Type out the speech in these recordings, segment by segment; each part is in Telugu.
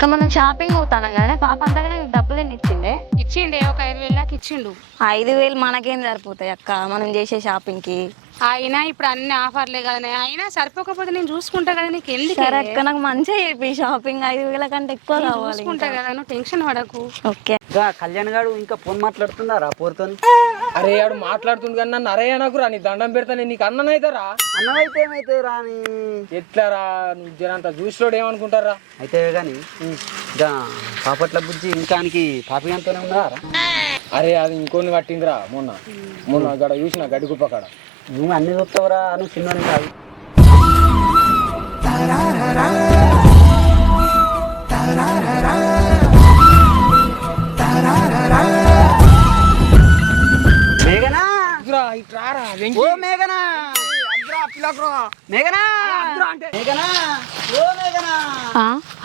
అక్క మనం షాపింగ్ అవుతాను కదా పాప అంతగానే డబ్బులు ఇచ్చిండే ఒక 5,000 దాకా ఇచ్చిండు. 5,000 మనకేం సరిపోతాయి అక్క మనం చేసే షాపింగ్ కి. అయినా ఇప్పుడు అన్ని ఆఫర్లే కదా, అయినా సరిపోకపోతే నేను చూసుకుంటా కదా, నీకు ఎందుకు? సరే అక్క నాకు మంచిగా చెప్పి షాపింగ్ 5,000 కంటే ఎక్కువ కావాలి. చూసుకుంటా కదా, నువ్వు టెన్షన్ పడకు. ఓకే. కళ్యాణ్ గారు ఇంకా ఫోన్ మాట్లాడుతున్నారా పోరుతో? అరే ఆడు మాట్లాడుతుంది కానీ నన్ను అరే అనకురా, నీ దండం పెడతాను, నీకు అన్ననైతారా? అన్నమైతే ఏమైతే రాని ఎట్లారా నువ్వు జనంతా చూసిలోడు ఏమనుకుంటారా? అయితే కానీ ఇంకా పాపట్ల బుజ్జి ఇంకా పాపి అంతనే ఉన్నారా? అరే అది ఇంకొని పట్టిందిరా మొన్న గడ చూసిన గడ్డి కుప్ప కాడ. నువ్వు అన్ని చూస్తావురా, నువ్వు చిన్నోని కాదు. మేఘనా ఇట్రారా ఓ మేఘనా మేఘనా మేఘనా ఓ మేఘనా.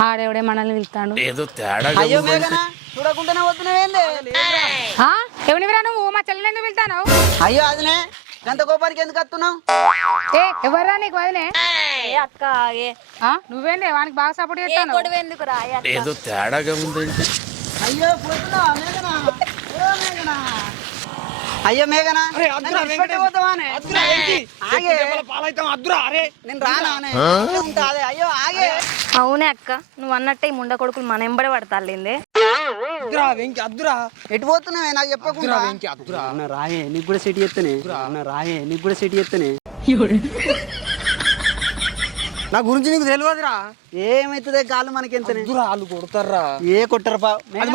ఆడెవడే మనల్ని పిలుస్తాడు. ఏదో తేడా. అయ్యో మేఘనా చూడకుండానే వద్దునవేంది? ఎవరివరా నువ్వు? మా చెల్లెని ఎందుకు వెళ్తాను? అయ్యో అదినే గంత కోపానికి ఎందుకు వస్తున్నావు? ఎవర్రా నీకు వదిలే? అక్క నువ్వేంది వానికి బాగా సపోర్ట్ చేస్తాను. ఎందుకు రా ఏదో తేడాగా ఉంది. అయ్యో పోతున్నా మేఘనా ఓ మేఘనా. అయ్యో మేఘనా నేను రానే ఉంటా. అదే అయ్యో ఆగే. అవునే అక్క నువ్వు అన్నట్టే ఈ ముండ కొడుకులు మన ఎంబడి పడతాలేందే. ఎటు పోతున్నావే నాకు చెప్పకుండా? అన్న రాయే నీకు కూడా సెట్ చేస్తేనే, అన్న రాయే నీకు కూడా సెట్ చేస్తేనే. నా గురించి నీకు తెలియదురా. ఏమైతుంది గాలు మనకి ఎంత వాళ్ళు కొడతారా? ఏ కొట్టరు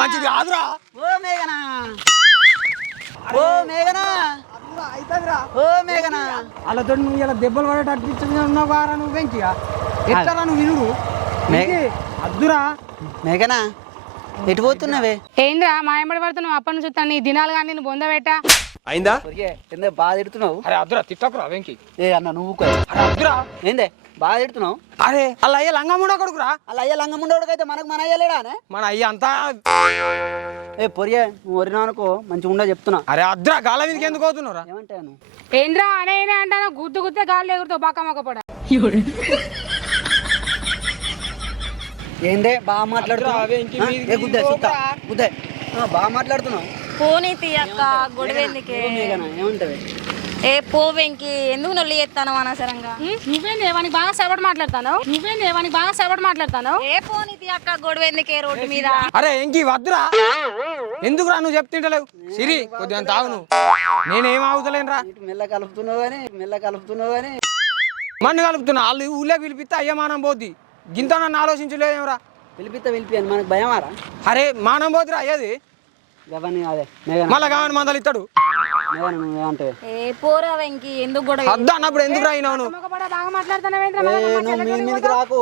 మంచిది కాదురా. ఓ మేఘనా ఓ మేఘనా ఓ మేఘనా. వాళ్ళతో నువ్వు ఇలా దెబ్బలు పడేటట్టు ఉన్నావు కారా నువ్వు వెంకిగా ఎట్లా నువ్వు వినుడు అద్దురా. మేఘనా ఎటు పోతున్నావే? ఏంద్రా మాయబడి పడుతున్నావు? అప్పటి నుంచి చూస్తాను నీ దినాలు కానీ నేను బొందబెట్టా అయిందా? ఏందే బాగా తిడుతున్నావు? అరే అద్దురా తిట్టకురా వెంకి. ఏ అన్న నువ్వు అద్దురా. ఏందే బాగా తిడుతున్నావు? అరే అలా అయ్యే లంగముండ కొడుకురా. అలా అయ్యా లంగముండోడికైతే మనకు మన అయ్యలేడానే? మన అయ్య అంతా. ఏ పొరియే నువ్వు వరినా అనుకో మంచిగా ఉండా చెప్తున్నా. అరే అద్దురా గాల మీదకి ఎందుకు అవుతున్నావురా? ఏమంటాను ఏంద్రా అనే అంటాను గుద్దు గుద్దే గాలి ఎగురుతావు బాగా మొక్కపోడ. ఏందే బాగా మాట్లాడుతున్నావు? బాగా మాట్లాడుతున్నావు. పోనీ తీయక్క గొడవ ఎందుకే? ఏమంటావే? ఏ పో వెంకి ఎందుకు నొల్లి చేస్తాను అనవసరంగా. నువ్వేంది వానికి బాగా సపోర్ట్ మాట్లాడతాను. ఏ పోనీ తీయక్క గొడవ ఎందుకే రోడ్డు మీద? అరే ఎంకి వద్దురా. ఎందుకురా నువ్వు చెప్తుంటలేవు? సిరి కొద్దిగా తాగు నువ్వు. నేనేం ఆగుతలేనురా. మెల్ల కలుపుతున్నావు కానీ మన్ను కలుపుతున్నా. వాళ్ళు ఊళ్ళో పిలిపిస్తే అయ్యమానం పోద్ది. గింత నన్ను ఆలోచించలేదేమరా? పిలిపిస్తాను మనకు భయమారా? అరే మానం పోతురా అయ్యేది. గవని అదే మళ్ళా కావని మందలు ఇస్తాడు. నువ్వేమంటావే? ఏ పోరా వెంకి ఎందుకు గొడవ? అద్దు అన్నప్పుడు ఎందుకు రాయినావు నువ్వు? బాగా మాట్లాడుతున్నావు. నువ్వు మీ మీదకి రాకు.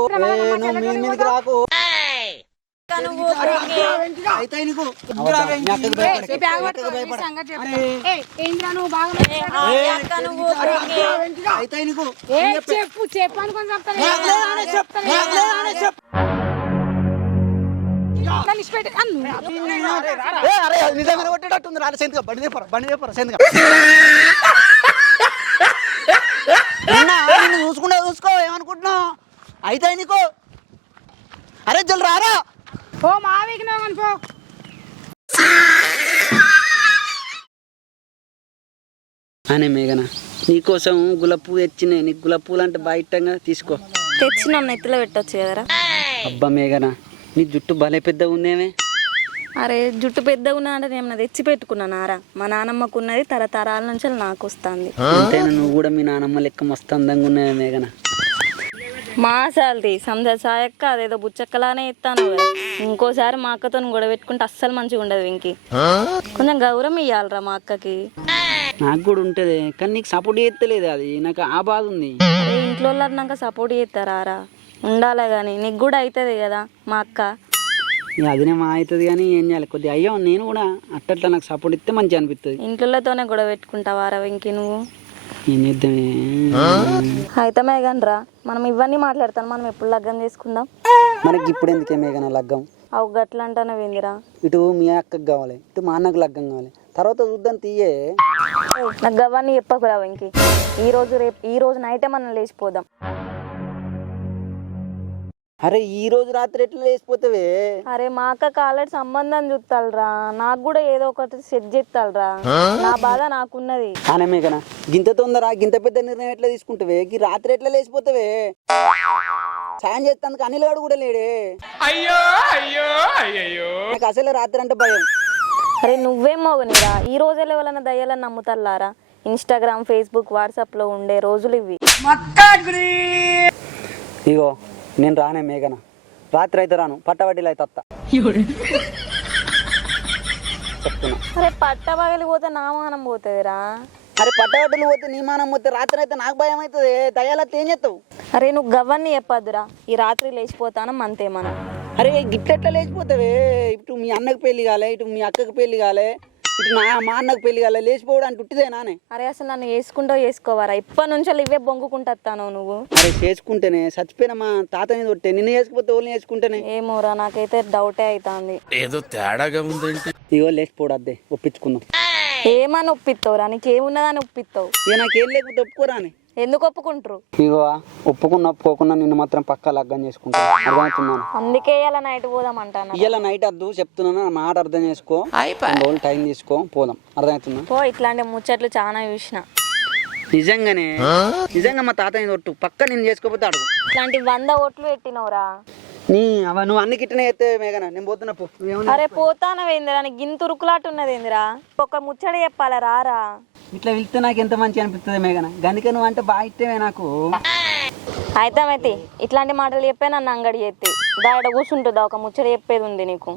అయితే నీకు అయితే నీకు చెప్పు అనుకొని నిజంగా కొట్టేటట్టుంది. రాలే సెందుగా బండి వేపరా సెందుగా. నిన్ను చూసుకో ఏమనుకుంటున్నావు? అయితే నీకు అరే జల్ రారా. ఓ మావికి అనుకో. అనే మేఘన నీకోసం గులాబీ పువ్వు తెచ్చినాయి. నీకు గులాబీ పువ్వులు అంటే బాగా ఇట్టంగా తీసుకో. తెచ్చిన నెత్తిలో పెట్టొచ్చు కదరా. అబ్బా మేఘన నీ జుట్టు భలే పెద్ద ఉందేమే. అరే జుట్టు పెద్దగా ఉన్నా అంటే నేను తెచ్చి పెట్టుకున్నానారా. మా నానమ్మకు ఉన్నది తరతరాల నుంచి నాకు వస్తుంది. అంతేనా నువ్వు కూడా మీ నానమ్మ లెక్క మస్తు అందంగా ఉన్నావే మేఘన. మా సాల్ది సంజ సాయక్క అదేదో బుచ్చక్కలానే ఇస్తాను కదా. ఇంకోసారి మా అక్కతో గొడవ పెట్టుకుంటే అస్సలు మంచిగా ఉండదు ఇంకి. కొంచెం గౌరవం ఇవ్వాలరా మా అక్కకి. నాకు కూడా ఉంటుంది కానీ నీకు సపోర్ట్ చేస్తలేదు. అది నాకు ఆ బాధ ఉంది. ఇంట్లో అన్నాక సపోర్ట్ చేస్తారా? ఉండాలే కానీ నీకు కూడా అవుతుంది కదా మా అక్క. అదినే మా అవుతుంది కానీ ఏం చేయాలి కొద్దిగా అయ్యో నేను కూడా అట్టట్లా నాకు సపోర్ట్ ఇస్తే మంచిగా అనిపిస్తుంది. ఇంట్లోతోనే గొడవ పెట్టుకుంటావారా వెంకి నువ్వు? ఏం చేద్దామే అయితే మేఘనరా మనం ఇవన్నీ మాట్లాడతాను. మనం ఎప్పుడు లగ్గం చేసుకుందాం? మనకి ఇప్పుడు ఎందుకే మేఘన లగ్గం? అవు గట్ల అంటానే విందిరా. ఇటు మీ అక్కకు కావాలి, ఇటు మా అన్నకు లగ్గం కావాలి. తర్వాత చూద్దాం తీయే. నాకు గవ్వన్నీ చెప్పకురా వెంకి. ఈ రోజు నైటే మనం లేచిపోదాం. అరే ఈ రోజు రాత్రి ఎట్లా లేచిపోతావే? అరే మా అక్కకి ఆల్రెడీ సంబంధం చూస్తాలరా, నాకు కూడా ఏదో ఒకటి సెట్ చేస్తాలరా. నా బాధ నాకున్నది. ఆనే మేఘన, గింత తొందర గింత పెద్ద నిర్ణయం ఎట్లా తీసుకుంటావే? ఈ రాత్రి ఎట్లా లేచిపోతావే? సాయం చేస్తానికి అనిల్ గాడు కూడా లేడే. నాకు అసలే రాత్రి అంటే భయం. అరే నువ్వేం మోగనిరా, ఈ రోజుల్లో ఎవరైనా దయ్యాలని నమ్ముతారా? ఇన్స్టాగ్రామ్, ఫేస్బుక్, వాట్సాప్లో ఉండే రోజులు ఇవి. ఇగో నేను రానే మేఘన, రాత్రి అయితే రాను, పట్టబడ్డీలు అయితే వస్తా చెప్తున్నా. అరే పట్ట పగలి పోతే నా మానం పోతుందిరా. అరే పట్టబడ్డీలు పోతే నీ మానం పోతే రాత్రి అయితే నాకు భయం అవుతుంది. దయ్యాలతో ఏం చేస్తావు? అరే నువ్వు గవ్వని చెప్పద్దురా, ఈ రాత్రి లేచిపోతాను అంతే మనం. అరే గిట్లెట్లా లేచిపోతావే? ఇటు మీ అన్నకు పెళ్లి కాలే, ఇటు మీ అక్కకి పెళ్లి కాలే, ఇటు మా అన్నకు పెళ్లి కాలే, లేచిపోవడం అంటే ఉట్టిదేనానే? అరే అసలు నన్ను వేసుకుంటావు వేసుకోవారా? ఇప్పటి నుంచి ఇవే బొంగుకుంటాను నువ్వు. అరే చేసుకుంటేనే చచ్చిపోయిన మా తాత మీద కొట్టే, నిన్ను వేసుకుపోతే ఓన్లీ వేసుకుంటేనే. ఏమోరా, నాకైతే డౌటే అవుతుంది. ఏదో తేడాగా ఉందంటే. ఇగో లేచిపోవద్దే, ఒప్పించుకుందాం. ఏమని ఒప్పిస్తావురా? నీకేమున్నదని ఒప్పిస్తావు? ఇక నాకేం లేకపోతే ఒప్పుకోరాని. ఎందుకు ఒప్పుకుంటారు? ఇగో ఒప్పుకోకుండా నిన్ను మాత్రం పక్కా లగ్గం చేసుకుంటా, అర్థమవుతున్నాను. అందుకే ఇలా నైట్ పోదాం అంటాను. ఇవాళ నైట్ వద్దు చెప్తున్నాను, నా మాట అర్థం చేసుకో. 2 రోజులు టైం తీసుకో, పోదాం. అర్థమవుతున్నా? పో, ఇట్లాంటి ముచ్చట్లు చాలా చూసిన. నిజంగా మా తాతయ్య ఒట్టు పక్క నేను చేసుకోపోతే అడుగు. ఇట్లాంటి 100 ఓట్లు పెట్టినవురా. నువ్వు అన్ని గిట్టనే ఎత్తే మేఘన, నేను పోతున్నా పో. అరే పోతానవేందిరా, నీకు గింత ఉరుకులాట ఉన్నదేందిరా? ఒక ముచ్చట చెప్పాలా రారా? ఇట్లా వెళ్తే నాకు ఎంత మంచి అనిపిస్తుంది మేఘన, గందుకే నువ్వు అంటే బాగా ఇష్టమే నాకు. అయితే ఇట్లాంటి మాటలు చెప్పే నన్ను అంగడి చేస్తే దాడ కూర్చుంటుందా? ఒక ముచ్చట చెప్పేది ఉంది నీకు.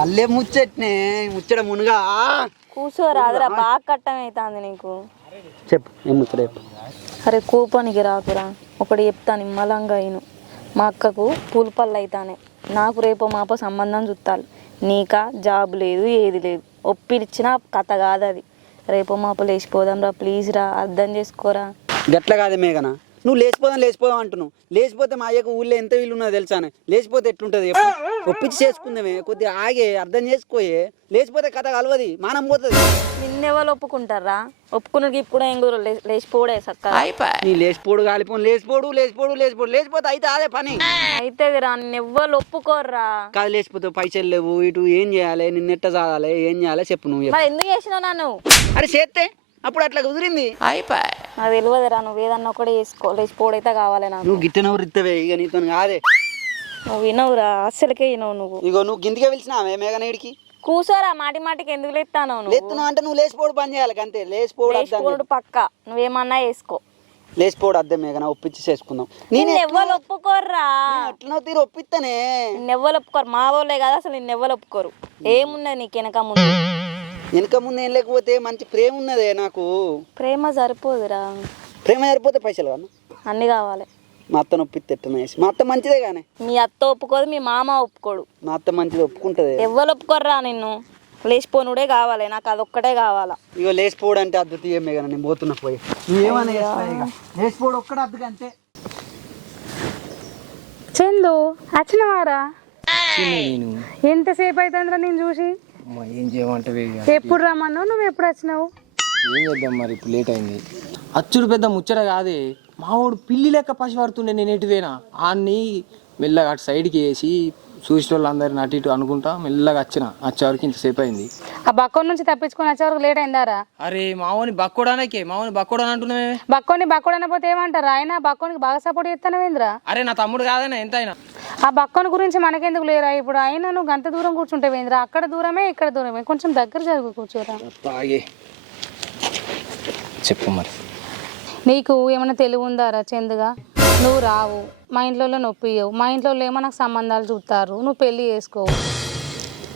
మళ్ళీ ముచ్చట్నే ముచ్చట మునుగా కూర్చోరా, అదరా బాగా కట్టం అవుతుంది నీకు. చెప్పు, ఏం ముచ్చట చెప్పు. అరే కూపానికి రాకురా, ఒకటి చెప్తాను నిమ్మలంగా అయిను. మా అక్కకు పూలు పళ్ళు అవుతానే, నాకు రేపో మాపో సంబంధం చుట్టాలి. నీకా జాబ్ లేదు, ఏది లేదు. ఒప్పిచ్చిన కథ కాదు అది. రేపో మాపో లేచిపోదాం రా, ప్లీజ్ రా, అర్థం చేసుకోరా. గట్ల కాదే మేఘన, నువ్వు లేచిపోదాం అంటున్నావు. లేచిపోతే మా అయ్యకు ఊళ్ళో ఎంత వీళ్ళు ఉన్నదో తెలుసానే. లేచిపోతే ఎట్లుంటుంది చెప్పు? ఒప్పించి చేసుకుందామే, కొద్దిగా ఆగే, అర్థం చేసుకోయే. లేచిపోతే కథ కలవది, మానం పోతుంది. నిన్నెవరు ఒప్పుకుంటారా? ఒప్పుకున్నకి ఇప్పుడు ఏం కుదరదు, లేచిపోడే సక్క. నీ లేచిపోడు కాలిపోను, లేచిపోతే అయితే అదే పని అయితే రా, నిన్నెవ్వరు ఒప్పుకోర్రా. కాదు లేచిపోతే పైసలు లేవు, ఇటు ఏం చేయాలి, నిన్నెట్ట చాలాలి, ఏం చేయాలి చెప్పు నువ్వు. మరి ఎందుకు చేసినావు నన్ను? అరే చేస్తే అప్పుడు అట్లా కుదిరింది. నాకు తెలియదురా, నువ్వు ఏదన్నా ఒకటి చేసుకో, లేచిపోడైతే కావాలి నాకు. నువ్వు గిట్టనవరు ఇత్తవే, ఇక నీతో కాదే. నువ్వు వినవురా, అస్సలకే వినవు నువ్వు. ఇగో నువ్వు గిందిగా పిలిచినావే మేఘనేడికి. కూసోరా, మాటికి ఎందుకు లేస్తాను? లేస్తున్నావు అంటే నువ్వు లేచిపోడు పని చేయాలి అంతే. లేచిపోడు పక్క, నువ్వేమన్నా వేసుకో. లేచిపోడు అద్దె మేఘన, ఒప్పించి చేసుకుందాం. నిన్నెవ్వరు ఒప్పుకోర్రా. ఎట్లనో తీరు ఒప్పిస్తానే. నిన్నెవ్వరు ఒప్పుకోరు, మా వాళ్ళే కదా అసలు. నిన్నెవ్వరు ఒప్పుకోరు. ఏమున్నది నీకు వెనక ముందు? వెనక ముందు ఏం లేకపోతే మంచి ప్రేమ ఉన్నదే నాకు. ప్రేమ సరిపోదురా. ప్రేమ సరిపోతే పైసలు కాదు, అన్ని కావాలి. మా అత్త నొప్పిస్తే ఎట్టనేసి. మా అత్త మంచిదే కానీ. మీ అత్త ఒప్పుకోదు, మీ మామ ఒప్పుకోడు. మా అత్త మంచిది ఒప్పుకుంటుంది. ఎవ్వరు ఒప్పుకోర్రా నిన్ను. లేచిపోనుడే కావాలి నాకు, అదొక్కటే కావాలా. ఇగో లేచిపోవడం అంటే అద్భుతం మేఘన, నేను పోతున్నా పోయి. నువ్వేమన్నా లేచిపోవడం ఒక్కడే అద్దుగా అంతే. చందు వచ్చినవారా? ఎంతసేపు అవుతుందిరా నేను చూసి? ఏం చేయమంటే ఎప్పుడు రమ్మన్నావు, నువ్వు ఎప్పుడు వచ్చినావు? ఏం చేద్దాం మరి, ఇప్పుడు లేట్ అయింది. అచ్చుడు పెద్ద ముచ్చట కాదే, మావాడు పిల్లి లెక్క పసి పడుతుండే. నేను ఎటువేనా ఆన్ని మెల్లగా అటు సైడ్కి వేసి చూసిన వాళ్ళందరిని అటు ఇటు అనుకుంటా మెల్లగా వచ్చేవరకు ఇంతసేపు అయింది. ఆ బక్కోని నుంచి తప్పించుకొని వచ్చేవరకు లేట్ అయిందారా? అరే మావని బక్కోడానికే, మావని బక్కోడని అంటున్నావే. బక్కోని అనపోతే ఏమంటారా? ఆయన బక్కోనికి బాగా సపోర్ట్ చేస్తానవేంద్రా? అరే నా తమ్ముడు కాదనే ఎంత అయినా. ఆ బక్కోని గురించి మనకెందుకు లేరా ఇప్పుడు? అయినా నువ్వు గంత దూరం కూర్చుంటావేంద్రా? అక్కడ దూరమే ఇక్కడ దూరమే, కొంచెం దగ్గర జరుగు, కూర్చోరా. చెప్పు మరి, నీకు ఏమైనా తెలివి ఉందారా చందుగా? నువ్వు రావు, మా ఇంట్లో నొప్పియవు, మా ఇంట్లో ఏమో నాకు సంబంధాలు చూస్తారు, నువ్వు పెళ్లి చేసుకోవు.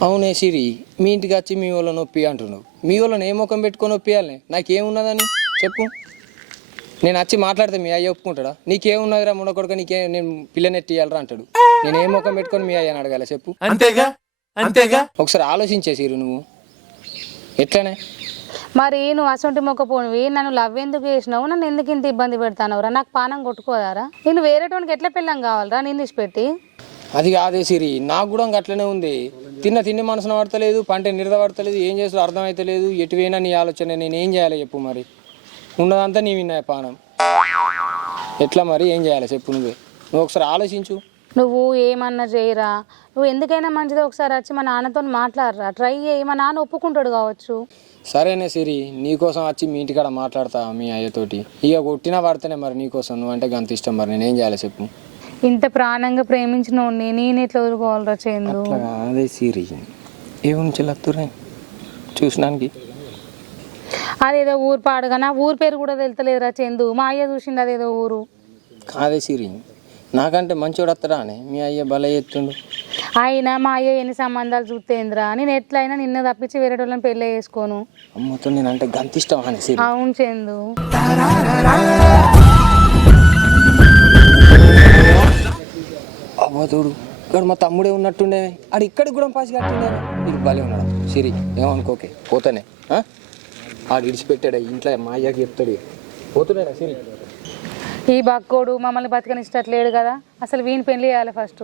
అవునే సిరి, మీ ఇంటికి వచ్చి మీ వాళ్ళని నొప్పి అంటున్నావు. మీ వాళ్ళని ఏ ముఖం పెట్టుకొని నొప్పియాలి? నాకేమున్నదని చెప్పు. నేను వచ్చి మాట్లాడితే మీ అయ్య ఒప్పుకుంటాడా? నీకేమున్నదిరా మునకొడుక, నేను పిల్లనెట్టి ఇవ్వాలరా అంటాడు. నేను ఏ ముఖం పెట్టుకొని మీ అయ్యని అడగాల చెప్పు. అంతేగా ఒకసారి ఆలోచించే సిరి నువ్వు. ఎట్లనే మరి నువ్వు అసొంటి మొక్కపోనివి, నన్ను లవ్ ఎందుకు చేసినావు? నన్ను ఎందుకు ఇంత ఇబ్బంది పెడతానవురా? నాకు పానం కొట్టుకోదారా? నేను వేరేటోనికి ఎట్లా పెళ్ళం కావాలరా నేను తీసిపెట్టి? అది కాదే సిరి, నాకు కూడా అట్లనే ఉంది. తిండి మనసున పడతలేదు, పంట నిరద పడతలేదు, ఏం చేస్తారో అర్థమైతలేదు. ఎటువైనా నీ ఆలోచన, నేను ఏం చేయాలి చెప్పు. మరి ఉన్నదంతా నీ విన్నాయి పానం. ఎట్లా మరి ఏం చేయాలి చెప్పు నువ్వు ఒకసారి ఆలోచించు. నువ్వు ఏమన్నా చేయరా, నువ్వు ఎందుకైనా మంచిది ఒకసారి వచ్చి మా నాన్నతో మాట్లాడరా, ట్రై చేయి, మా నాన్న ఒప్పుకుంటాడు కావచ్చు. సరేనే సిరి, నీకోసం వచ్చి మీ ఇంటికాడ మాట్లాడతా మీ అయ్యతోటి. ఇక కొట్టినా పడితేనే మరి నీకోసం, నువ్వంటే గంత ఇష్టం, మరి నేనేం చేయాలి చెప్పు. ఇంత ప్రాణంగా ప్రేమించిన నేను ఎట్లా వదులుకోవాలరా చందు? అదే సిరి ఏముంచి లత్తురే చూసినానికి. అదేదో ఊరు పాడుగా, నా ఊరు పేరు కూడా తెలుతలేదురా చందు. మా అయ్య చూసిండు అదేదో ఊరు. కాదే సిరి, నాకంటే మంచోడు వస్తాడా అని మీ అయ్య బల ఎత్తుండు. అయినా మా అయ్య ఎన్ని సంబంధాలు చూస్తేంద్రా, నేను ఎట్లయినా నిన్న తప్పించి వేరే వాళ్ళని పెళ్ళి చేసుకోను. అమ్మతో నేనంటే గంత ఇష్టం అని సిరి. అవును చందు. అవ్వతోడు ఇక్కడ మా తమ్ముడే ఉన్నట్టుండే, ఆడు ఇక్కడికి కూడా పాసి కట్టుండే. ఇది భలే ఉన్నాడు సిరి, ఏమనుకోకే, పోతానే. ఆడు ఇడిచిపెట్టాడు ఇంట్లో, మా అయ్యకి చెప్తాడు. పోతున్నాడా సిరి? ఈ బక్కోడు మమ్మల్ని బతకనిస్తట్లేడు కదా, అసలు వీని పెళ్లి చేయాలి ఫస్ట్.